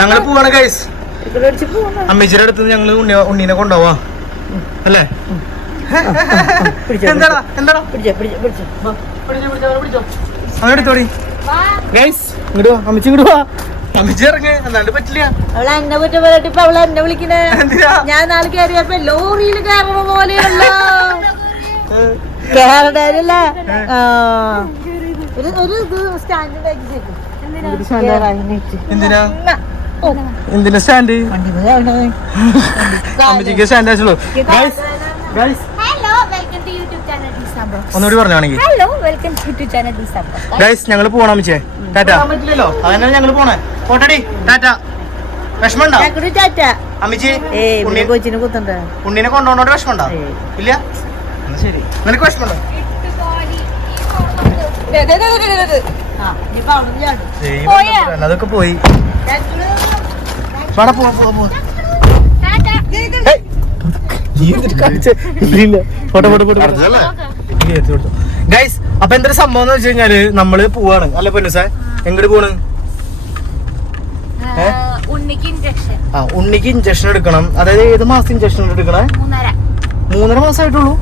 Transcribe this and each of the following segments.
ഞങ്ങൾ പോവാണ് ഗൈസ്. അമ്മച്ചിയുടെ അടുത്ത് ഞങ്ങൾ ഉണ്ണി ഉണ്ണീനെ കൊണ്ടുപോവാ. അല്ലേ? എന്താടാ? എന്താടാ? പിടിച്ചോ, പിടിച്ചോ, പിടിച്ചോ. വാ. അങ്ങനെ എടുത്തോടി. ഗൈസ് ഇങ്ങോട്ട് വാ. അമ്മച്ചി ഇങ്ങോട്ട് വാ. അമ്മച്ചി ഇറങ്ങ്. എന്നാണ്ട് പറ്റില്ല. അവൾ എന്നെ പറ്റ പറഞ്ഞിട്ട് ഇപ്പൊ അവൾ എന്നെ വിളിക്കണേ. ഞാൻ നാളെ കയറിയപ്പോ ലോറിയിൽ കയറണ പോലെയുള്ള കേരളല്ലേ ആ. ഒരു ഒരു ഇത് സ്റ്റാൻഡ് എന്തിനാ? എന്തിനാ? സ്റ്റാൻഡ് അമ്മച്ചിക്ക് സ്റ്റാൻഡ് ആവശ്യമുള്ളൂ. Guys guys hello welcome to YouTube channel ഡിസാംബോ ഒന്നുകൂടി പറഞ്ഞാണെങ്കിൽ. Hello welcome to YouTube channel ഡിസാംബോ guys ഞങ്ങൾ പോണം അമ്മച്ചേ ടാറ്റ. പറ്റില്ലല്ലോ. അതന്നെ ഞങ്ങൾ പോണേ. പോട്ടടി. ടാറ്റ. വിഷമണ്ടോ ടാറ്റ. അമ്മച്ചി ഏയ് ഉണ്ണി കൊച്ചിനെ കുത്തണ്ട ഉണ്ണിനെ കൊണ്ടുപോകണോണ്ട് വിഷമണ്ടോ ഇല്ല? ശരി. നിനക്ക് വിഷമണ്ടോ അതൊക്കെ പോയി. പോവാം, പോവാം, പോവാം. ഗൈസ് അപ്പൊ എന്തൊരു സംഭവം എന്ന് വെച്ച് കഴിഞ്ഞാൽ നമ്മൾ പോവാണ്. അല്ല സാർ എങ്ങോട്ട് പോണ്? ആ ഉണ്ണിക്ക് ഇഞ്ചക്ഷൻ എടുക്കണം. അതായത് ഏത് മാസം ഇഞ്ചക്ഷൻ എടുക്കണേ? മൂന്നര. മൂന്നര മാസമായിട്ടുള്ളൂ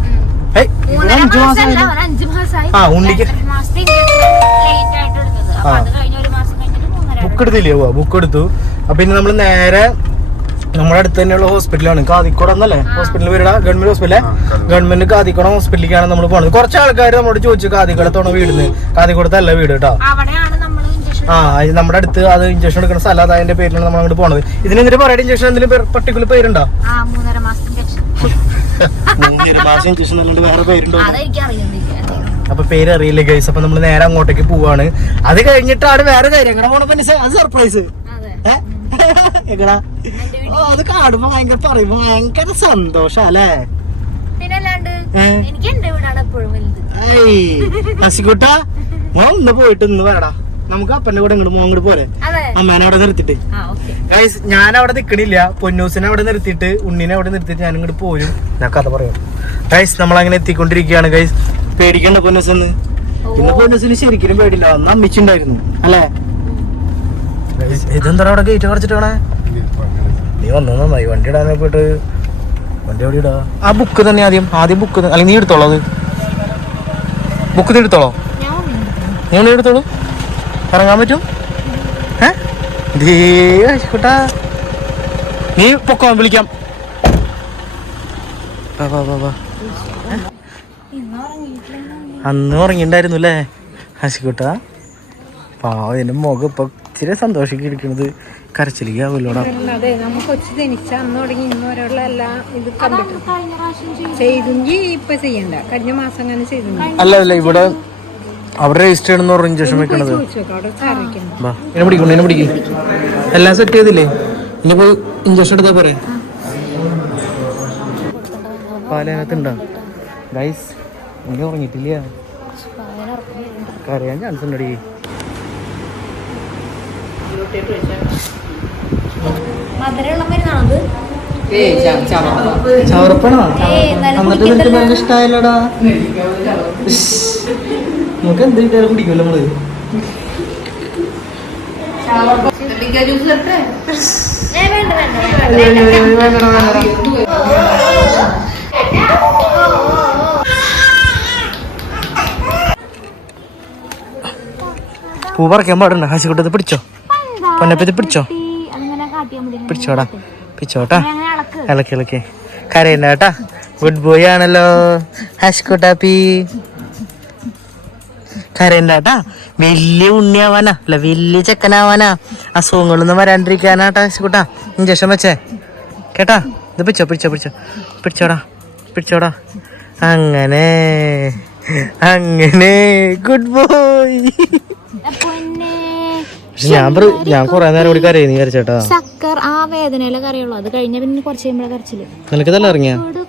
ആ, ഉണ്ണിക്ക്. ആ. അത് കഴിഞ്ഞ ഒരു മാസം കഴിഞ്ഞിട്ട് മൂന്നര ബുക്ക് എടുത്തില്ലേ? ഓ ബുക്ക് എടുത്തു. അപ്പൊ ഇനി നമ്മൾ നേരെ നമ്മുടെ അടുത്ത് തന്നെയുള്ള ഹോസ്പിറ്റലാണ് കാതിക്കുടം എന്നല്ലേ? ഹോസ്പിറ്റൽ പേരുടെ ഗവൺമെന്റ് ഹോസ്പിറ്റലേ ഗവൺമെന്റ്. കാതിക്കുടം ഹോസ്പിറ്റലിലേക്കാണ് നമ്മൾ പോണത്. കുറച്ച് ആൾക്കാർ നമ്മളോട് ചോദിച്ചു കാതിക്കുടത്തോണ വീടിന് കാതിക്കുടത്തല്ല വീട് കേട്ടോ. അവിടെയാണ് നമ്മൾ ഇൻജക്ഷൻ ആ അത് നമ്മുടെ അടുത്ത് അത് ഇഞ്ചക്ഷൻ എടുക്കുന്ന സ്ഥലം അതായതിന്റെ പേരിലാണ് നമ്മൾ അങ്ങോട്ട് പോണത്. ഇതിന് എന്തിനു പറയട്ടെ? ഇഞ്ചക്ഷൻ എന്തെങ്കിലും പർട്ടിക്കുലർ പേരുണ്ടോ? ആ മൂന്നര മാസത്തെ മാസം ഇഞ്ചക്ഷൻ അപ്പൊ പേര് അറിയില്ല ഗൈസ് അപ്പൊ നമ്മൾ നേരെ അങ്ങോട്ടേക്ക് പോവാണ്. അത് കഴിഞ്ഞിട്ടാണ് വേറെ കാര്യം എങ്ങനെ പോണ പിന്നെ അത് സർപ്രൈസ് അതെ. എങ്ങടാ ഓ അത് കാണുമ്പോ ഭയങ്കര പറയുമ്പോ ഭയങ്കര സന്തോഷം അല്ലേ? ഹസിക്കുട്ട മോൻ ഒന്ന് പോയിട്ട് ഇന്ന് വരടാ നമുക്ക് അപ്പന്റെ കൂടെ ഇങ്ങോട്ട് മോൻ ഇങ്ങോട്ട് പോരെ. അതെ. അമ്മേനെ അവിടെ നിർത്തിട്ട്. ഗൈസ് ഞാൻ അവിടെ നിക്കണില്ല. പൊന്നൂസിനെ അവിടെ നിർത്തിയിട്ട് ഉണ്ണിനെ അവിടെ നിർത്തിയിട്ട് ഞാൻ ഇങ്ങോട്ട് പോരും. ഞാൻ കഥ പറയാം. ഗൈസ് നമ്മൾ അങ്ങനെ എത്തിക്കൊണ്ടിരിക്കുകയാണ് ഗൈസ് പേടിക്കണ്ട പൊന്നൂസ് എന്ന് ഇന്ന് പൊന്നൂസിന് ശരിക്കും പേടില്ല അന്ന് അമ്മിച്ചുണ്ടായിരുന്നു അല്ലേ? ഇതെന്താണ് ഇതെന്താ അവിടെ ഗേറ്റ് കുറച്ചിട്ടാണേ നീ വന്നു നന്നായി. വണ്ടി ഇടാനൊക്കെ പോയിട്ട് വണ്ടി എവിടെ ഇടാ? ആ ബുക്ക് തന്നെ ആദ്യം. ആദ്യം ബുക്ക് അല്ലെങ്കിൽ നീ എടുത്തോളൂ അത്. ബുക്ക് നീ എടുത്തോളോ? നീ എടുത്തോളൂ. ഇറങ്ങാൻ പറ്റും? നീ പൊക്കോ വിളിക്കാം. വാ, വാ, വാ, വാ. അന്ന് ഉറങ്ങിണ്ടായിരുന്നു അല്ലേ ഹസിക്കുട്ട പാവം എന്റെ മുഖം ഇപ്പൊ ഇച്ചിരി സന്തോഷിക്കുന്നത് അതെ നമ്മൾ കൊച്ചു ജനിച്ച അന്ന് തുടങ്ങി ഇന്ന് വരെയുള്ള എല്ലാ ഇത് കമ്പ്യൂട്ടർ ചെയ്തെങ്കിൽ ഇപ്പൊ ചെയ്യണ്ട. കഴിഞ്ഞ മാസം അങ്ങനെ ചെയ്തു അല്ല അല്ല ഇവിടെ അവിടെ രജിസ്റ്റർ ചെയ്യണമെന്ന് പറഞ്ഞു ഇഞ്ചക്ഷൻ വെക്കണത്. എന്നെ പിടിക്കും എന്നെ പിടിക്കും. എല്ലാം സെറ്റ് ചെയ്തില്ലേ? ഇനിയിപ്പോ ഇഞ്ചക്ഷൻ എടുത്താ പറയാം പാലതിനകത്തുണ്ടോ ഗൈസ് ഇനി ഉറങ്ങിയിട്ടില്ല. കരയാൻ ചാൻസ് ഉണ്ടടി. മധുരമുള്ള മരുന്നാണത് ചവർപ്പണോ? എന്നിട്ട് നിനക്ക് നല്ല ഇഷ്ടമായല്ലോടാ നമുക്ക് എന്ത് കിട്ടിയാലും കുടിക്കുമല്ലോ നമ്മൾ. പൂ പറിക്കാൻ പാടുണ്ടോ? ഹസിക്കുട്ടത് പിടിച്ചോ? പൊന്നപ്പത് പിടിച്ചോ? പിടിച്ചോടാ. പിടിച്ചോട്ടാ. ഇളക്കി ഇളക്കി. കരയണ്ട കേട്ടാ. ഗുഡ് ബോയ് ആണല്ലോ. ഹസ്കുട്ടാപ്പി കരയണ്ട കേട്ടാ വലിയ ഉണ്ണിയാവാനാ. അല്ല വലിയ ചെക്കനാവാനാ. അസുഖങ്ങളൊന്നും വരാണ്ടിരിക്കാനാട്ടാ ഹസ്കുട്ടാ ഇഞ്ചക്ഷൻ വെച്ചേ. കേട്ടാ? ഇത് പിടിച്ചോ പിടിച്ചോ പിടിച്ചോ. പിടിച്ചോടാ പിടിച്ചോടാ. അങ്ങനെ അങ്ങനെ. ഗുഡ് ബോയ് പക്ഷെ ഞാൻ ഞാൻ കുറെ നേരം കൂടി കരയുന്നു വിചാരിച്ചേട്ടാ. സക്കർ ആ വേദനയിലെ കറിയുള്ളൂ. അത് കഴിഞ്ഞ പിന്നെ കുറച്ച് കഴിയുമ്പോഴേ കരച്ചില്ല നിനക്ക് തന്നെ ഇറങ്ങിയാ? ഒരു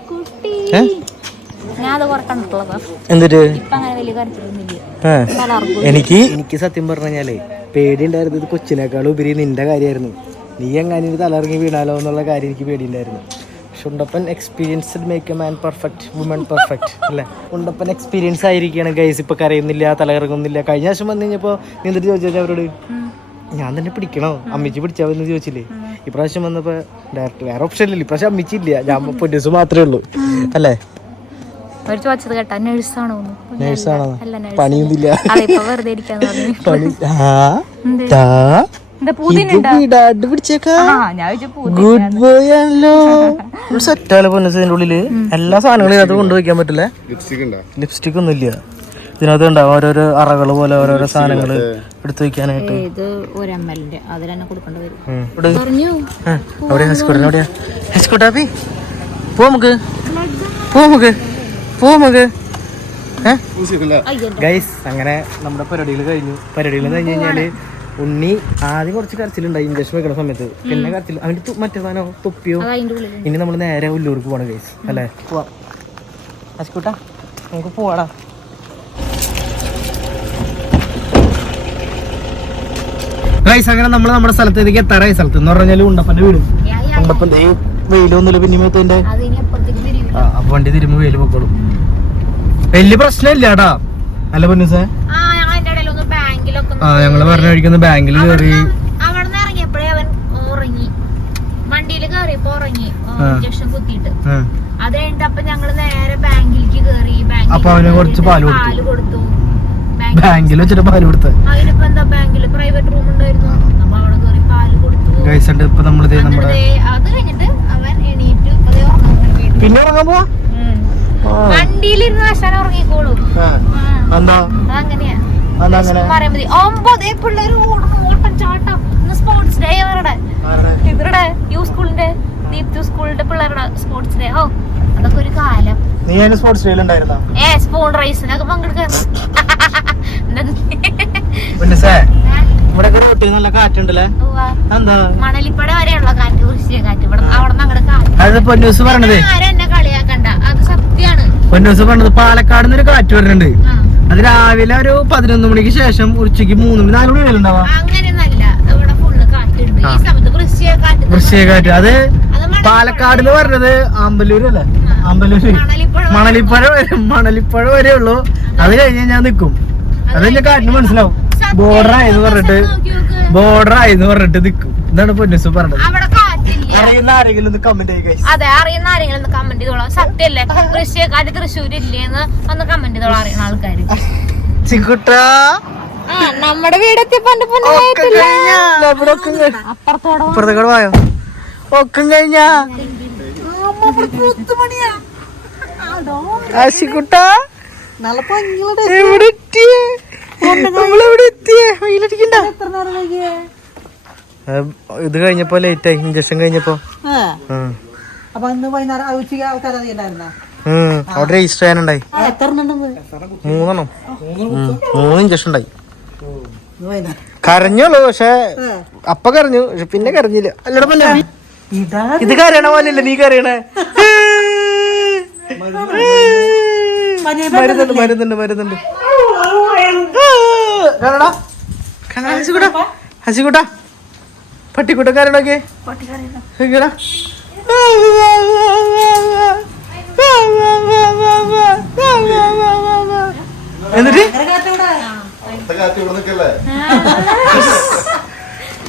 തലർക്കും എനിക്ക് എനിക്ക് സത്യം പറഞ്ഞു പേടി പേടിയുണ്ടായിരുന്നത് ഇത് കൊച്ചിനേക്കാളും ഉപരി നിന്റെ കാര്യമായിരുന്നു. നീ എങ്ങാനും തലറങ്ങി തലയിറങ്ങി വീണാലോ എന്നുള്ള കാര്യം എനിക്ക് പേടിയുണ്ടായിരുന്നു. പക്ഷെ ഉണ്ടപ്പൻ experienced make a man perfect woman perfect അല്ലേ? ഉണ്ടപ്പൻ എക്സ്പീരിയൻസ് ആയിരിക്കുകയാണ് ഗൈസ് ഇപ്പൊ കരയുന്നില്ല തലകറങ്ങുന്നില്ല. കഴിഞ്ഞ വർഷം വന്നു കഴിഞ്ഞപ്പോ നീ എന്നിട്ട് ചോദിച്ചാൽ അവരോട്? ഞാൻ തന്നെ പിടിക്കണോ? അമ്മിച്ചി പിടിച്ചാവെന്ന് ചോദിച്ചില്ലേ? ഇപ്രാവശ്യം വന്നപ്പോ ഡയറക്റ്റ് വേറെ ഓപ്ഷൻ ഇല്ല ഇപ്രാവശ്യം അമ്മിച്ചില്ല ഞാൻ പൊന്നൂസ് മാത്രമേ ഉള്ളൂ. അല്ലേ? അവർ ചോദിച്ചത് കേട്ടാ നഴ്സാണോ നേഴ്സാണോ പണിയൊന്നുമില്ല. അതെ വെറുതെ ഇരിക്കാൻ ഗുഡ് ബോയ് ആണല്ലോ സെറ്റാണ് ഉള്ളിൽ. എല്ലാ സാധനങ്ങളും ഇതിനകത്ത് കൊണ്ടുവയ്ക്കാൻ പറ്റില്ല? ലിപ്സ്റ്റിക് ഒന്നും ഇല്ല. ഇതിനകത്ത് ഉണ്ടാവും ഓരോരോ അറകൾ പോലെ ഓരോരോ സാധനങ്ങൾ എടുത്തു വെക്കാനായിട്ട്. ഒരു എവിടെയാ ഹസ്കോട്ടാപ്പി പോ നമുക്ക്. പോ നമുക്ക്. പോ നമുക്ക്. ഗൈസ് അങ്ങനെ നമ്മുടെ പരിപാടികൾ കഴിഞ്ഞു. പരിപാടികൾ കഴിഞ്ഞു കഴിഞ്ഞാൽ ഉണ്ണി ആദ്യം കുറച്ച് കരച്ചിലുണ്ടായി ഇഞ്ചക്ഷൻ വെക്കുന്ന സമയത്ത്. പിന്നെ കരച്ചിൽ അവന്റെ മറ്റേ സാധനം തൊപ്പിയോ? ഇനി നമ്മൾ നേരെ ഉള്ളൂർക്ക് പോണ ഗൈസ് അല്ലേ? പോവാം. ഹസ്കൂട്ടാ നമുക്ക് പോവാടാ. ഗൈസ് അങ്ങനെ നമ്മൾ നമ്മുടെ സ്ഥലത്തേക്ക് എത്താറായി. സ്ഥലത്ത് എന്ന് പറഞ്ഞാൽ ഉണ്ടപ്പന്റെ വീട്. ഉണ്ടപ്പന്റെ വെയിലൊന്നുമില്ല പിന്നെ അപ്പൊ വണ്ടി തിരുമ്പോ വെയിൽ പൊക്കോളും. വലിയ പ്രശ്നമില്ലാടാ. അല്ല പൊന്നു ബാങ്കിലൊക്കെ ആ ഞങ്ങൾ പറഞ്ഞ കഴിക്കുന്ന ബാങ്കിൽ കയറി ഉറങ്ങി. വണ്ടിയിൽ കയറിയപ്പോ ഉറങ്ങി. ആ. ഇഞ്ചക്ഷൻ കുത്തിയിട്ട്. ആ. അത് കഴിഞ്ഞിട്ട് അപ്പൊ ഞങ്ങൾ നേരെ ബാങ്കിലേക്ക് കയറി ബാങ്കിൽ അപ്പൊ അവന് കുറച്ച് പാൽ കൊടുത്തു. ബാങ്കിൽ വെച്ചിട്ട് പാൽ കൊടുത്ത്. അതിനിപ്പോ എന്താ ബാങ്കിൽ പ്രൈവറ്റ് റൂം ഉണ്ടായിരുന്നു. അപ്പൊ അവിടെ കയറി പാൽ കൊടുത്തു. ഇപ്പൊ എന്നിട്ട് നമ്മുടെ അത് കഴിഞ്ഞിട്ട് അവൻ എണീറ്റ് അതേ ഉറങ്ങാൻ വേണ്ടി വീട്ടിൽ. പിന്നെ ഉറങ്ങാൻ പോവാ. വണ്ടിയിലിരുന്ന് ഉറങ്ങിക്കോളും. എന്താ പറയാൻ മതി ഒമ്പതേ പിള്ളേര് ഓട്ടം ചാട്ടം. സ്പോർട്സ് ഡേ അവരുടെ ഇവരുടെ യു സ്കൂളിന്റെ ദീപ്തു സ്കൂളിന്റെ പിള്ളേരുടെ സ്പോർട്സ് ഡേ ഓ അതൊക്കെ ഒരു കാലം. നീ അതിന് സ്പോർട്സ് ഡേയിൽ ഉണ്ടായിരുന്നാ? ഏ സ്പൂൺ റേസിനൊക്കെ പങ്കെടുക്കാൻ പിന്നെ സേ ഇവിടെ റോട്ടിൽ നല്ല കാറ്റുണ്ടല്ലേ? എന്താ മണലിപ്പട വരെയുള്ള കാറ്റ് വൃശ്ചിക കാറ്റ്. ഇവിടെ അവിടെ നിന്ന് അങ്ങോട്ട് കാറ്റ് പൊന്നൂസ് പറഞ്ഞത് ആരും എന്നെ കളിയാക്കണ്ട അത് പൊന്നൂസ് പറഞ്ഞത് പാലക്കാട് നിന്ന് ഒരു കാറ്റ് വരുന്നുണ്ട്. അത് രാവിലെ ഒരു പതിനൊന്ന് മണിക്ക് ശേഷം ഉച്ചയ്ക്ക് മൂന്ന് മണി നാല് മണി സമയത്ത് വൃശ്ചിക കാറ്റ് അത് പാലക്കാട് എന്ന് പറഞ്ഞത് അമ്പലൂര് അല്ലേ? അമ്പലൂര്. മണലിപ്പുഴ മണലിപ്പഴ വരെ മണലിപ്പഴ വരെ ഉള്ളൂ. അത് കഴിഞ്ഞ് ഞാൻ നിക്കും. അത് എന്റെ കാറ്റിന് മനസ്സിലാവും. ബോർഡർ ആയെന്ന് പറഞ്ഞിട്ട്. ബോർഡർ ആയെന്ന് പറഞ്ഞിട്ട് നിക്കും. ഇതാണ് പൊന്നൂസ് പറഞ്ഞത്. അറിയുന്ന ആരെങ്കിലും ഒന്ന് കമന്റ് ചെയ്യുക അതെ അറിയുന്ന ആരെങ്കിലും ഒന്ന് കമന്റ് ചെയ്തോളാം. സത്യല്ലേ? വൃശ്ചികക്കാറ്റ് തൃശ്ശൂർ ഇല്ലേന്ന് ഒന്ന് കമന്റ് ചെയ്തോളാം അറിയുന്ന ആൾക്കാര്. ചിക്കുട്ടാ. നമ്മുടെ വീടെത്തിയപ്പോ പണ്ട് അപ്പുറത്തോടെ പോയോ ഒക്കെ കഴിഞ്ഞാ. ആശിക്കുട്ടാ നല്ല ഭംഗിയുള്ള എവിടെ എത്തിയേ നമ്മളെവിടെ എത്തിയേ വെയിലടിക്കണ്ട. എത്ര നേരം വൈകിയേ? ഇത് കഴിഞ്ഞപ്പോ ലേറ്റ് ആയി. ഇഞ്ചക്ഷൻ കഴിഞ്ഞപ്പോ. അപ്പൊ അന്ന് വൈകുന്നേരം ഉച്ചയ്ക്ക് ആൾക്കാർ ഉണ്ടായിരുന്ന. അവിടെ രജിസ്റ്റർ ചെയ്യാനുണ്ടായി. മൂന്നെണ്ണം. മൂന്ന് ഇഞ്ചക്ഷൻ ഉണ്ടായി. കരഞ്ഞോളൂ പക്ഷെ അപ്പ കരഞ്ഞു പക്ഷെ പിന്നെ കരഞ്ഞില്ല. അല്ലട പിന്നെ. ഇതാ കരയണ പോലെയല്ല നീ കരയണേ? മരുന്നുണ്ട് മരുന്നുണ്ട് മരുന്നുണ്ട്. കാണടാ കാണാ ഹസിക്കുട്ടാ ഹസിക്കുട്ടാ പട്ടിക്കുട്ട കരടൊക്കെ ഹസിക്കുട്ടാ എന്നിട്ട്?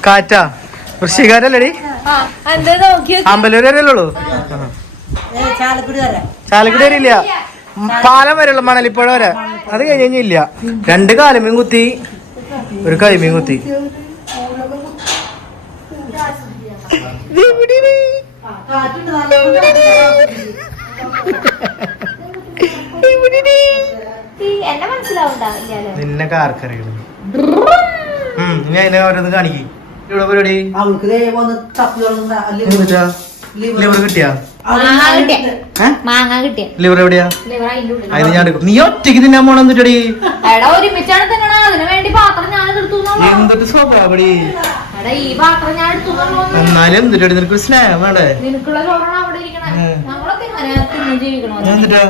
കാറ്റാ? ചാലക്കുടി വരാം ഇല്ല പാലം വരെ ഉള്ളു മണലിപ്പുഴ വരെ. അത് കഴിഞ്ഞില്ല. രണ്ട് കാലുമീൻ കുത്തി ഒരു കരിമീൻ കുത്തി. കാറ്റുണ്ട് എന്നെ മനസ്സിലാവുണ്ടാവില്ലല്ലോ നിന്നെ കാർക്കറിയണം ഉം നീ അതിനെ ഓരോന്ന് കാണിക്കും. ഇവിടെ പരിപാടി അവൾക്ക് ലിവർ കിട്ടിയാ? കിട്ടിയ? മാങ്ങ കിട്ടിയ. ലിവർ എവിടെയാ? ലിവർ അതിന്റെ ഉള്ളിൽ അതിന് ഞാൻ എടുക്കും. നീ ഒറ്റയ്ക്ക് തിന്നാൻ പോണം എന്നിട്ടടി എടാ ഒരുമിച്ചാണ് തിന്നണ. അതിനു വേണ്ടി പാത്രം ഞാൻ എടുത്തു എന്നുള്ളൂ. എന്തൊരു സ്വഭാവടി. എടാ ഈ പാത്രം ഞാൻ എടുത്തു എന്നുള്ളൂ. എന്നാലും എന്തിട്ടടി നിനക്ക് സ്നേഹം വേണ്ടേ? നിനക്കുള്ള ചോറാണ് അവിടെ ഇരിക്കണേ. ഉം. ഞങ്ങളൊക്കെ ഇങ്ങനെ തിന്ന് ജീവിക്കണോ ഞാൻ എന്നിട്ടാ?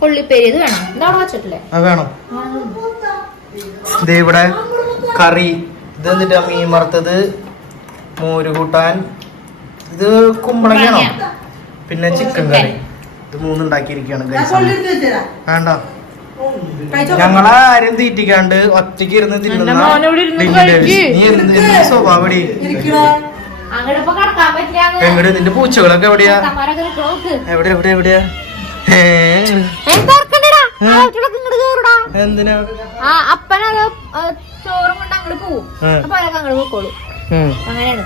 കൊള്ളിപ്പേരി ഇത് വേണം. ഇത് അവിടെ വെച്ചിട്ടില്ലേ? അത് വേണം. ദേ ഇവിടെ കറി. ഇത് എന്നിട്ടാ മീൻ വറുത്തത് മോര് കൂട്ടാൻ. ഇത് കുമ്പളങ്ങയാണോ? പിന്നെ ചിക്കൻ കറി. ഇത് മൂന്നുണ്ടാക്കിയിരിക്കുകയാണ് guys. വേണ്ട? ഞങ്ങളെ ആരും തീറ്റിക്കാണ്ട് ഒറ്റയ്ക്ക് ഇരുന്ന് തിന്നുന്ന പറ്റില്ല എങ്ങട് നിന്റെ പൂച്ചകളൊക്കെ എവിടെയാ? എവിടെ എവിടെ എവിടെയാ? എന്തിനാ? ആ അപ്പനത് ചോറും കൊണ്ട് അങ്ങോട്ട് പോവും. ആ. അപ്പൊ അങ്ങോട്ട് പോയിക്കോളൂ. അങ്ങനെയാണ്.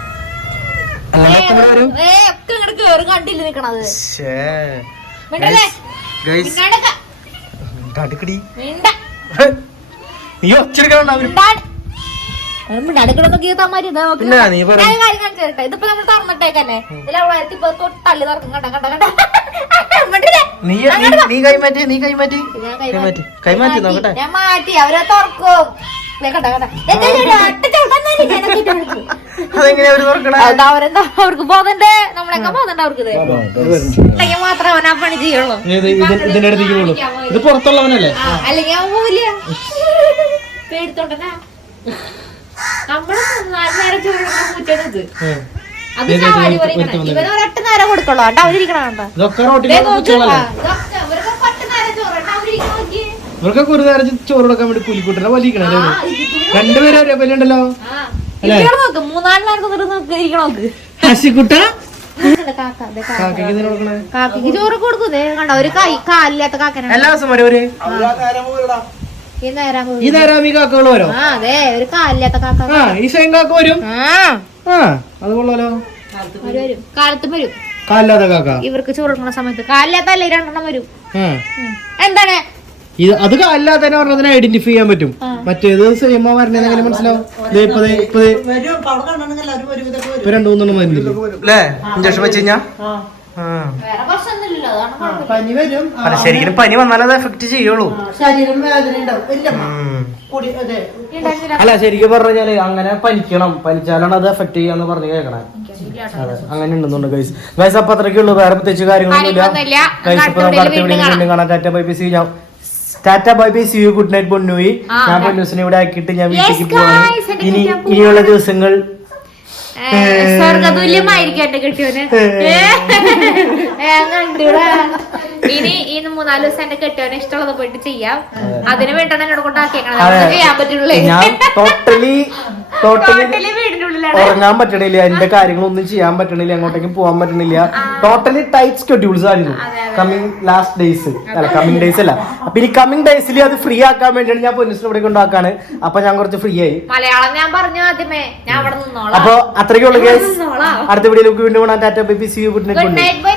നീ ഒച്ചെടുക്കണം നീ പറ ഞാൻ ഒരു കാര്യം കാണിച്ചു തരട്ടെ? ഇതിപ്പോ നമ്മൾ തുറന്നിട്ടേക്കന്നെ ഇതിൽ അവിടെ ഇപ്പൊ തൊട്ടല്ല് തുറക്കും. കണ്ട കണ്ട കണ്ട? മിണ്ടില്ലേ? നീ നീ- നീ കൈമാറ്റി നീ കൈമാറ്റി. കൈമാറ്റി. കൈമാറ്റി നോക്കട്ടെ. ഞാൻ മാറ്റി. അവരെ തുറക്കും. അവർക്ക് ബോധണ്ടേ? നമ്മളൊക്കെ അവർക്ക് മാത്രം അവൻ ആ പണി ചെയ്യുള്ളൂ. ഇത് ഇത് ഇതിന്റെ അടുത്തേക്ക് പോകുള്ളൂ ഇത് പുറത്തുള്ളവനല്ലേ? ആ, അല്ലെങ്കിൽ അവൻ പോവില്ല. പേടിത്തോണ്ടനാ നമ്മൾ നാല് നേരം. അത് നേരം കൊടുക്കുള്ളൂ. അവരിക്കണ ഇതൊക്കെ റോട്ടിൽ ദേ നോക്ക്. പൂച്ചകളല്ലേ ആ, ഇതൊക്കെ ഇവർക്ക് പത്ത് നേരം ചോറ് ഉണ്ട് അവരിക്കണ നോക്കിയേ ഇവർക്കൊക്കെ ഒരു നേരം ചോറ് കൊടുക്കാൻ വേണ്ടി പുലിക്കുട്ടനെ വലിക്കണേ രണ്ടുപേരും ഒരേ പോലെ ഉണ്ടല്ലോ? ഹസിക്കുട്ട? കാക്കയ്ക്ക് ചോറ് കണ്ട ഒരു കൈ കാലില്ലാത്ത കാക്കനാണ്. എല്ലാ ദിവസം വരെ ഒരു ഈ നേരം ഈ കാക്കകൾ വരും? അതെ ഒരു കാലില്ലാത്ത കാക്ക ആ ഈ സ്വയം കാക്ക വരും? ആ. അത് കൊള്ളാലോ. വരും. കാലത്തും വരും. കാലില്ലാത്ത കാക്ക? ഇവർക്ക് ചോറ് കൊടുക്കുന്ന സമയത്ത് കാലില്ലാത്തല്ലേ രണ്ടെണ്ണം വരും. എന്താണ്? ഇത് അത് അല്ലാതെ തന്നെ പറഞ്ഞതിനെ ഐഡന്റിഫൈ ചെയ്യാൻ പറ്റും. മറ്റേത് സിനിമ വരണേന്ന് എങ്ങനെ മനസ്സിലാവും? ദേ ഇപ്പൊ രണ്ടു മൂന്നെണ്ണം വരുന്നില്ല അല്ലേ ഇഞ്ചക്ഷൻ വെച്ച് കഴിഞ്ഞാ? അല്ല ശരിക്കും പനി വന്നാലേ അത് എഫക്ട് ചെയ്യുള്ളൂ. ശരീരം വേദന ഉണ്ടാവും. ഇല്ല ഉം. കൂടി അല്ല ശരിക്കും പറഞ്ഞാൽ അങ്ങനെ പനിക്കണം. പനിച്ചാലാണ് അത് എഫക്ട് ചെയ്യാന്ന് പറഞ്ഞു കേൾക്കണേ. അതെ അങ്ങനെ ഉണ്ടെന്നുണ്ട് ഗൈസ് ഗൈസ് അപ്പൊ അത്രയ്ക്കുള്ളൂ. വേറെ പ്രത്യേകിച്ച് കാര്യങ്ങളൊന്നുമില്ല. കാര്യങ്ങളൊന്നുമില്ല. ഗൈസ് ഇപ്പൊ നമുക്ക് അടുത്ത വീണ്ടും വീഡിയോ വീണ്ടും കാണാം. ടാറ്റ ബൈ ബൈ സി ഞാൻ Tata bye bye see you good night ആ, ഞാൻ. പൊന്നൂസിനെ ഇവിടെ ആക്കിയിട്ട് ഞാൻ വീട്ടിലേക്ക് പോവാണ്. ഇനി. ഇനിയുള്ള ദിവസങ്ങൾ സ്വർഗതുല്യമായിരിക്കും എന്റെ കെട്ടിയോന്. ഇനി ഈ മൂന്നാൽ ദിവസം എന്റെ കെട്ടിയോനെ ഇഷ്ടമുള്ളത് പോയിട്ട് ചെയ്യാം. അതിന് വേണ്ടിയാണ് എന്നോട് കൊണ്ടാക്കിയേക്കണത്. ചെയ്യാൻ പറ്റുള്ളൂ. ഉറങ്ങാൻ പറ്റണില്ല എന്റെ കാര്യങ്ങളൊന്നും ചെയ്യാൻ പറ്റണില്ല എങ്ങോട്ടേക്കും പോകാൻ പറ്റണില്ല. ടോട്ടലി ടൈറ്റ് സ്കെഡ്യൂൾസ് ആയിരുന്നു കമ്മിങ് ലാസ്റ്റ് ഡേയ്സ് അല്ല കമ്മിങ് ഡേയ്സ് അല്ല. അപ്പൊ ഇനി കമ്മിങ് ഡേയ്സിൽ അത് ഫ്രീ ആക്കാൻ വേണ്ടിയാണ് ഞാൻ പൊന്നിസിനെ ഇവിടെ കൊണ്ടാക്കാണ് അപ്പൊ ഞാൻ കുറച്ച് ഫ്രീ ആയി. മലയാളം ഞാൻ പറഞ്ഞു ആദ്യമേ. ഞാൻ അവിടെ നിന്നോളാം. അപ്പൊ അത്രയ്ക്കുള്ള അടുത്ത വീഡിയോയിലേക്ക് വീണ്ടും Tata bye bye see you good night good night bye